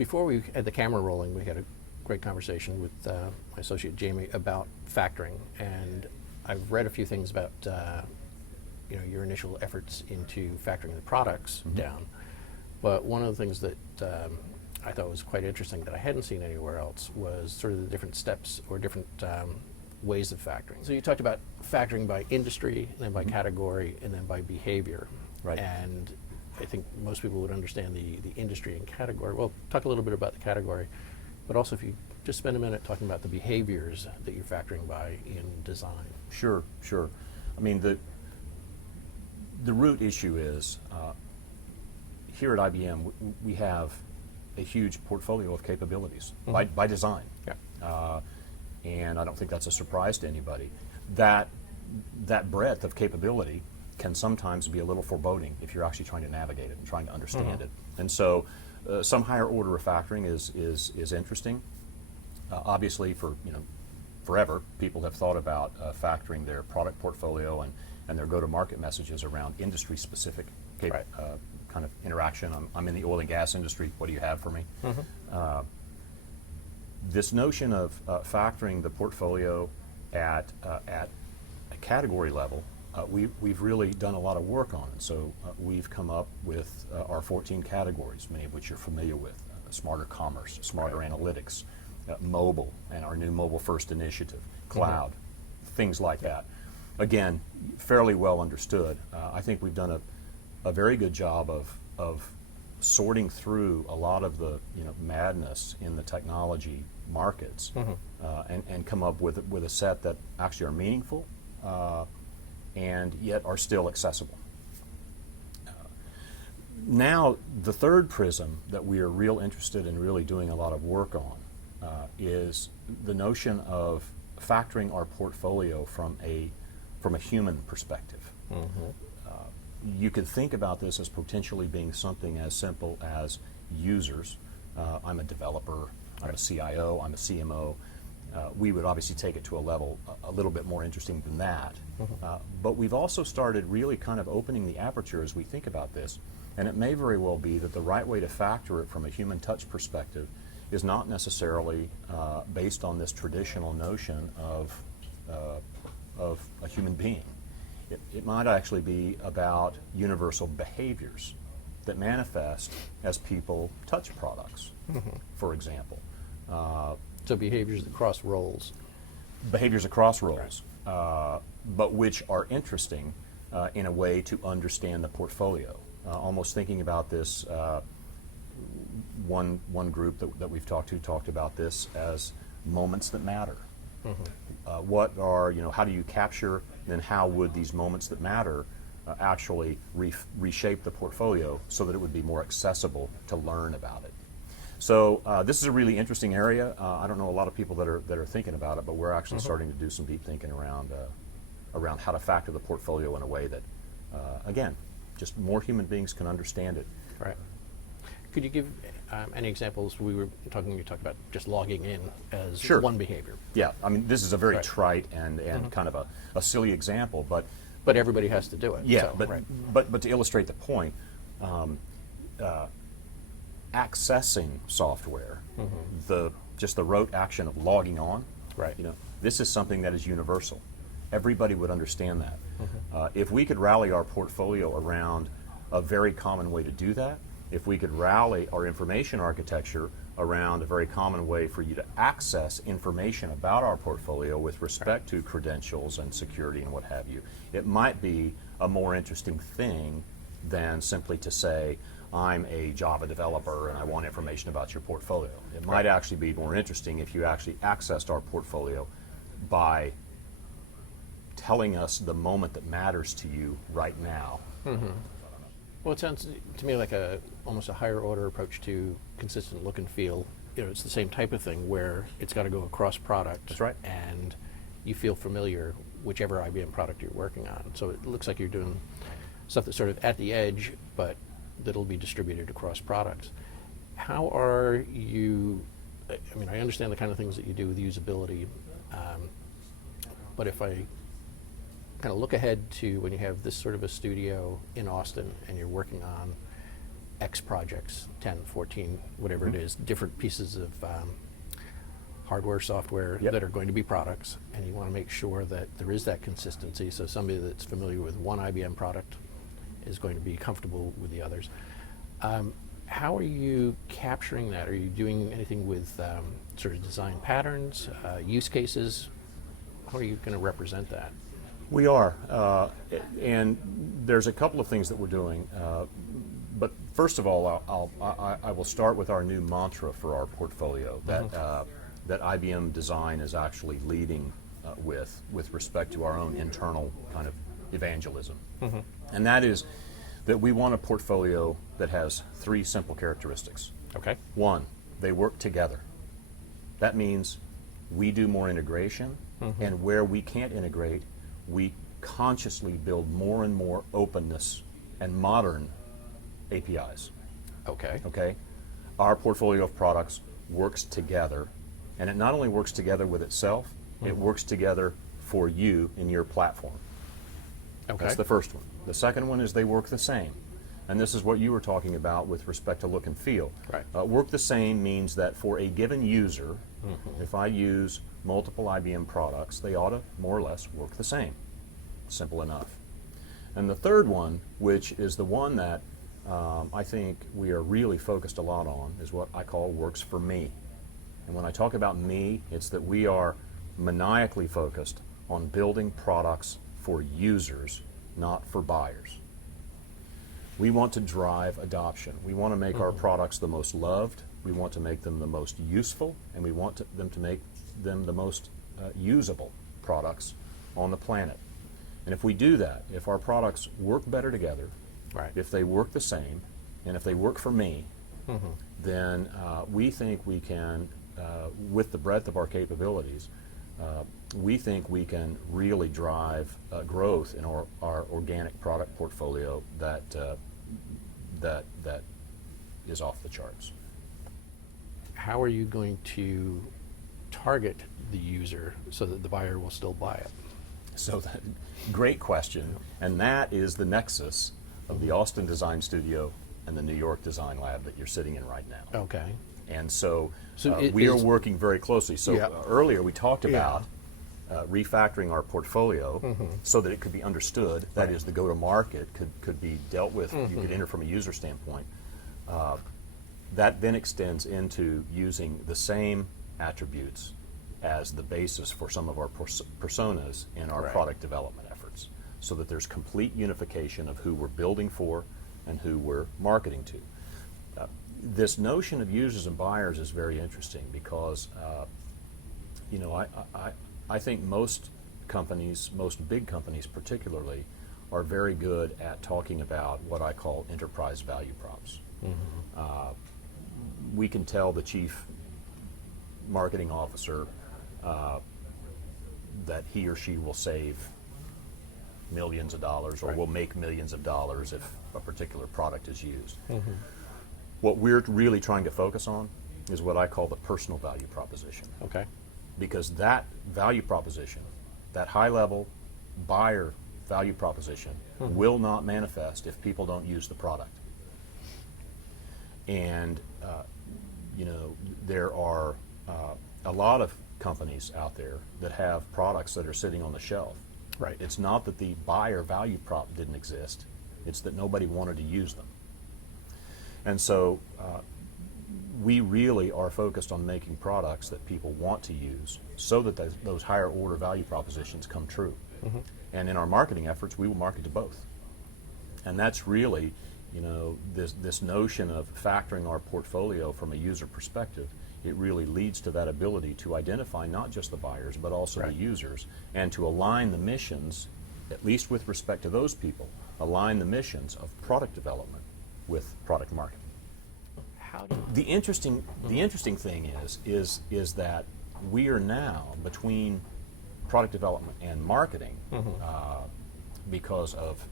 Before we had the camera rolling, we had a great conversation with my associate Jamie about factoring, and I've read a few things about your initial efforts into factoring the products down. But one of the things that I thought was quite interesting that I hadn't seen anywhere else was sort of the different steps or different ways of factoring. So you talked about factoring by industry, and then by category, and then by behavior. Right. And I think most people would understand the industry and category. Well, talk a little bit about the category, but also if you just spend a minute talking about the behaviors that you're factoring by in design. Sure. I mean, the root issue is here at IBM we have a huge portfolio of capabilities by design. Yeah. And I don't think that's a surprise to anybody. That breadth of capability can sometimes be a little foreboding if you're actually trying to navigate it and trying to understand it. And so some higher order of factoring is interesting. Obviously, forever people have thought about factoring their product portfolio and their go-to-market messages around industry-specific kind of interaction. I'm in the oil and gas industry. What do you have for me? This notion of factoring the portfolio at a category level, we've really done a lot of work on it. So we've come up with our 14 categories, many of which you're familiar with: smarter commerce, smarter analytics, mobile, and our new mobile first initiative, cloud, things like that. Again, fairly well understood. I think we've done a very good job of sorting through a lot of the madness in the technology markets and come up with a set that actually are meaningful and yet are still accessible. Now, the third prism that we are real interested in really doing a lot of work on is the notion of factoring our portfolio from a human perspective. You could think about this as potentially being something as simple as users. I'm a developer, I'm a CIO, I'm a CMO. We would obviously take it to a level a little bit more interesting than that. But we've also started really kind of opening the aperture as we think about this. And it may very well be that the right way to factor it from a human touch perspective is not necessarily based on this traditional notion of a human being. It might actually be about universal behaviors that manifest as people touch products, for example. So behaviors that cross roles. Behaviors across roles, but which are interesting in a way to understand the portfolio. Almost thinking about this, one group that we've talked about this as moments that matter. What are, how do you capture, and how would these moments that matter actually reshape the portfolio so that it would be more accessible to learn about it? So this is a really interesting area. I don't know a lot of people that are thinking about it, but we're actually starting to do some deep thinking around how to factor the portfolio in a way that, again, just more human beings can understand it. Right. Could you give any examples? You talked about just logging in as one behavior. Yeah, I mean, this is a very trite and kind of a silly example, but everybody has to do it. Yeah, but to illustrate the point, accessing software, just the rote action of logging on, this is something that is universal. Everybody would understand that. If we could rally our portfolio around a very common way to do that, if we could rally our information architecture around a very common way for you to access information about our portfolio with respect to credentials and security and what have you, it might be a more interesting thing than simply to say, I'm a Java developer and I want information about your portfolio. It might actually be more interesting if you actually accessed our portfolio by telling us the moment that matters to you right now. Well, it sounds to me like almost a higher order approach to consistent look and feel. It's the same type of thing where it's got to go across product. That's right. And you feel familiar whichever IBM product you're working on. So it looks like you're doing stuff that's sort of at the edge, but that'll be distributed across products. How are you, I understand the kind of things that you do with usability, but if I kind of look ahead to when you have this sort of a studio in Austin and you're working on X projects, 10, 14, whatever it is, different pieces of hardware, software Yep. that are going to be products, and you want to make sure that there is that consistency, so somebody that's familiar with one IBM product is going to be comfortable with the others. How are you capturing that? Are you doing anything with sort of design patterns, use cases? How are you going to represent that? We are, and there's a couple of things that we're doing. But first of all, I will start with our new mantra for our portfolio that IBM Design is actually leading with respect to our own internal kind of evangelism, and that is that we want a portfolio that has three simple characteristics. Okay. One, they work together. That means we do more integration, and where we can't integrate, we consciously build more and more openness and modern APIs. Okay. Okay? Our portfolio of products works together, and it not only works together with itself, it works together for you in your platform. Okay. That's the first one. The second one is they work the same. And this is what you were talking about with respect to look and feel. Right. Work the same means that for a given user, if I use multiple IBM products, they ought to more or less work the same. Simple enough. And the third one, which is the one that I think we are really focused a lot on, is what I call works for me. And when I talk about me, it's that we are maniacally focused on building products for users, not for buyers. We want to drive adoption. We want to make our products the most loved, we want to make them the most useful, and we want them to make them the most usable products on the planet. And if we do that, if our products work better together, Right. if they work the same, and if they work for me, then we think we can, with the breadth of our capabilities, we think we can really drive growth in our organic product portfolio that is off the charts. How are you going to target the user so that the buyer will still buy it? So, great question, and that is the nexus of the Austin Design Studio and the New York Design Lab that you're sitting in right now. Okay. And so, it we are is- working very closely. So Yeah. earlier we talked Yeah. about refactoring our portfolio so that it could be understood. That is, the go-to-market could be dealt with. You could enter from a user standpoint. That then extends into using the same attributes as the basis for some of our personas in our Right. product development efforts, so that there's complete unification of who we're building for and who we're marketing to. This notion of users and buyers is very interesting because, I think most companies, most big companies particularly, are very good at talking about what I call enterprise value props. We can tell the chief marketing officer that he or she will save millions of dollars or Right. will make millions of dollars if a particular product is used. What we're really trying to focus on is what I call the personal value proposition, Okay. because that value proposition, that high-level buyer value proposition, will not manifest if people don't use the product. And there are a lot of companies out there that have products that are sitting on the shelf. Right. It's not that the buyer value prop didn't exist, it's that nobody wanted to use them. And so we really are focused on making products that people want to use so that those higher order value propositions come true. And in our marketing efforts, we will market to both. And that's really, this notion of factoring our portfolio from a user perspective. It really leads to that ability to identify not just the buyers, but also Right. the users, and to align the missions, at least with respect to those people, align the missions of product development with product marketing. How do The interesting thing is that we are now between product development and marketing because of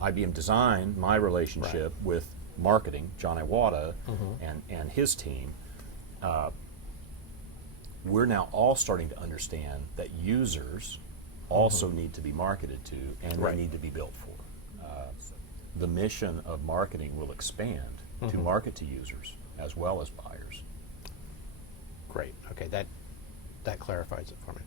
IBM Design, my relationship with marketing, John Iwata and his team. We're now all starting to understand that users also need to be marketed to and Right. they need to be built for. the mission of marketing will expand to market to users as well as buyers. Great. Okay, that clarifies it for me.